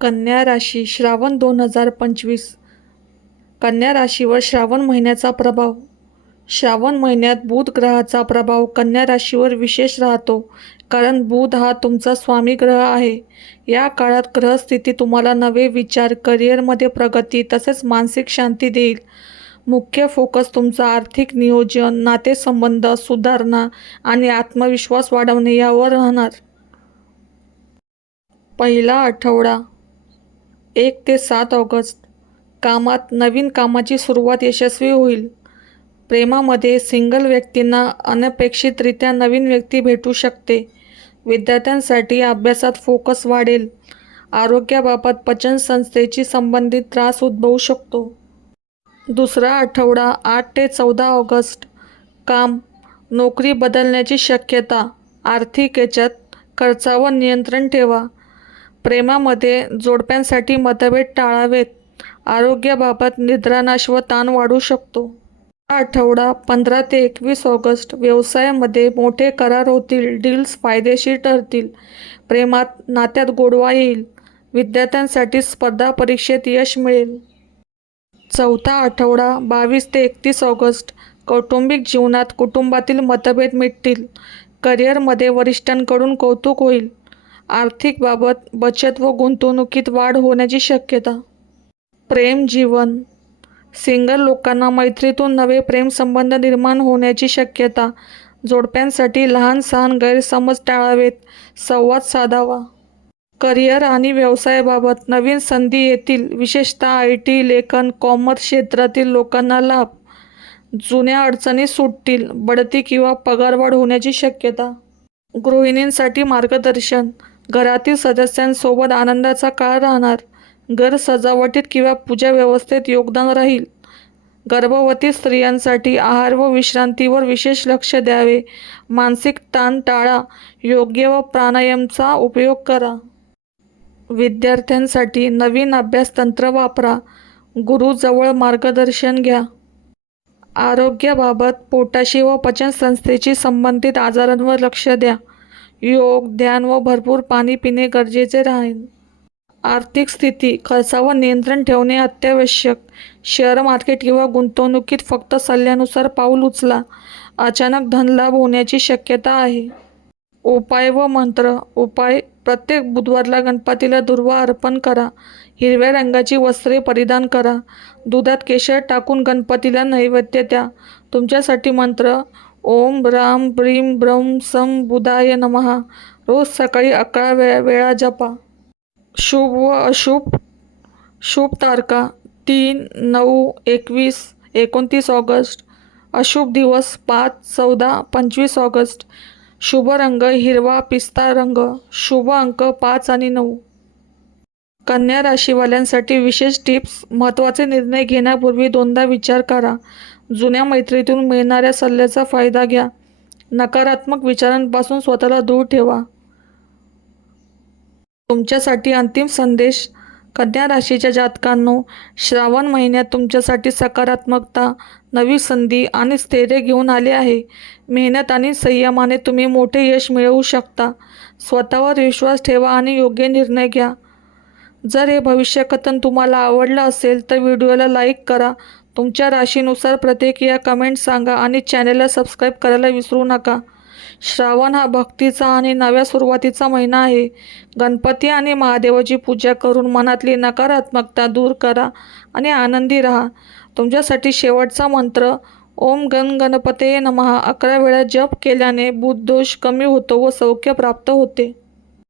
कन्या राशी श्रावण दोन हजार पंचवीस. कन्या राशीवर श्रावण महिन्याचा प्रभाव. श्रावण महिन्यात बुध ग्रहाचा प्रभाव कन्या राशीवर विशेष राहतो कारण बुध हा तुमचा स्वामी ग्रह आहे. या काळात ग्रहस्थिती तुम्हाला नवे विचार करिअरमध्ये प्रगती तसेच मानसिक शांती देईल. मुख्य फोकस तुमचा आर्थिक नियोजन नातेसंबंध सुधारणा आणि आत्मविश्वास वाढवणे यावर राहणार. पहिला आठवडा एक ते सात ऑगस्ट. कामात नवीन कामाची सुरुवात यशस्वी होईल. प्रेमामध्ये सिंगल व्यक्तींना अनपेक्षितरित्या नवीन व्यक्ती भेटू शकते. विद्यार्थ्यांसाठी अभ्यासात फोकस वाढेल. आरोग्याबाबत पचनसंस्थेशी संबंधित त्रास उद्भवू शकतो. दुसरा आठवडा आठ ते चौदा ऑगस्ट. काम नोकरी बदलण्याची शक्यता. आर्थिक याच्यात खर्चावर नियंत्रण ठेवा. प्रेमामध्ये जोडप्यांसाठी मतभेद टाळावेत. आरोग्याबाबत निद्रानाश व ताण वाढू शकतो. हा आठवडा पंधरा ते एकवीस ऑगस्ट व्यवसायामध्ये मोठे करार होतील डील्स फायदेशीर ठरतील. प्रेमात नात्यात गोडवा येईल. विद्यार्थ्यांसाठी स्पर्धा परीक्षेत यश मिळेल. चौथा आठवडा बावीस ते एकतीस ऑगस्ट कौटुंबिक जीवनात कुटुंबातील मतभेद मिटतील. करिअरमध्ये वरिष्ठांकडून कौतुक होईल. आर्थिक बाबत बचत व गुंतवणुकीत वाढ होण्याची शक्यता. प्रेम जीवन. सिंगल लोकांना मैत्रीतून नवे प्रेमसंबंध निर्माण होण्याची शक्यता. जोडप्यांसाठी लहान सहान गैरसमज टाळावेत. संवाद साधावा. करिअर आणि व्यवसायाबाबत नवीन संधी येतील. विशेषतः आय टी लेखन कॉमर्स क्षेत्रातील लोकांना लाभ. जुन्या अडचणी सुटतील. बढती किंवा पगारवाढ होण्याची शक्यता. गृहिणींसाठी मार्गदर्शन. घरातील सदस्यांसोबत आनंदाचा काळ राहणार. घर सजावटीत किंवा पूजा व्यवस्थेत योगदान राहील. गर्भवती स्त्रियांसाठी आहार व विश्रांतीवर विशेष लक्ष द्यावे. मानसिक ताण टाळा. योग्य व प्राणायामचा उपयोग करा. विद्यार्थ्यांसाठी नवीन अभ्यास तंत्र वापरा. गुरुजवळ मार्गदर्शन घ्या. आरोग्याबाबत पोटाशी व पचनसंस्थेशी संबंधित आजारांवर लक्ष द्या. योग ध्यान व भरपूर पाणी पिणे गरजेचे राहील. आर्थिक स्थिती खर्चावर नियंत्रण ठेवणे अत्यावश्यक. शेअर मार्केट किंवा गुंतवणुकीत फक्त सल्ल्यानुसार पाऊल उचला. अचानक धनलाभ होण्याची शक्यता आहे. उपाय व मंत्र. उपाय. प्रत्येक बुधवारला गणपतीला दुर्वा अर्पण करा. हिरव्या रंगाची वस्त्रे परिधान करा. दुधात केशर टाकून गणपतीला नैवेद्य द्या. तुमच्यासाठी मंत्र ओम ब्राम ब्रीम ब्रम सम बुधाय नमहा रोज सकाळी अकरा वेळा वेळा जपा। शुभ व अशुभ शुभ तारका तीन नऊ एकवीस एकोणतीस ऑगस्ट। अशुभ दिवस पाच चौदा पंचवीस ऑगस्ट। शुभ रंग हिरवा पिस्ता रंग। शुभ अंक पाच आणि नऊ। कन्या राशीवाल्यांसाठी विशेष टिप्स महत्त्वाचे निर्णय घेण्यापूर्वी दोनदा विचार करा. जुन्या मैत्रीतून मिळणाऱ्या सल्ल्याचा फायदा घ्या. नकारात्मक विचारांपासून स्वतःला दूर ठेवा. तुमच्यासाठी अंतिम संदेश कन्या राशीच्या जातकांनो श्रावण महिन्यात तुमच्यासाठी सकारात्मकता नवी संधी आणि स्थैर्य घेऊन आले आहे. मेहनत आणि संयमाने तुम्ही मोठे यश मिळवू शकता. स्वतःवर विश्वास ठेवा आणि योग्य निर्णय घ्या. जर हे भविष्यकथन तुम्हाला आवडलं असेल तर व्हिडिओला लाईक करा. तुमच्या राशीनुसार प्रतिक्रिया कमेंट सांगा आणि चॅनलला सबस्क्राईब करायला विसरू नका. श्रावण हा भक्तीचा आणि नव्या सुरुवातीचा महिना आहे. गणपती आणि महादेवाची पूजा करून मनातली नकारात्मकता दूर करा आणि आनंदी राहा. तुमच्यासाठी शेवटचा मंत्र ओम गण गणपते नमः. अकरा वेळा जप केल्याने बुद्धदोष कमी होतो व सौख्य प्राप्त होते.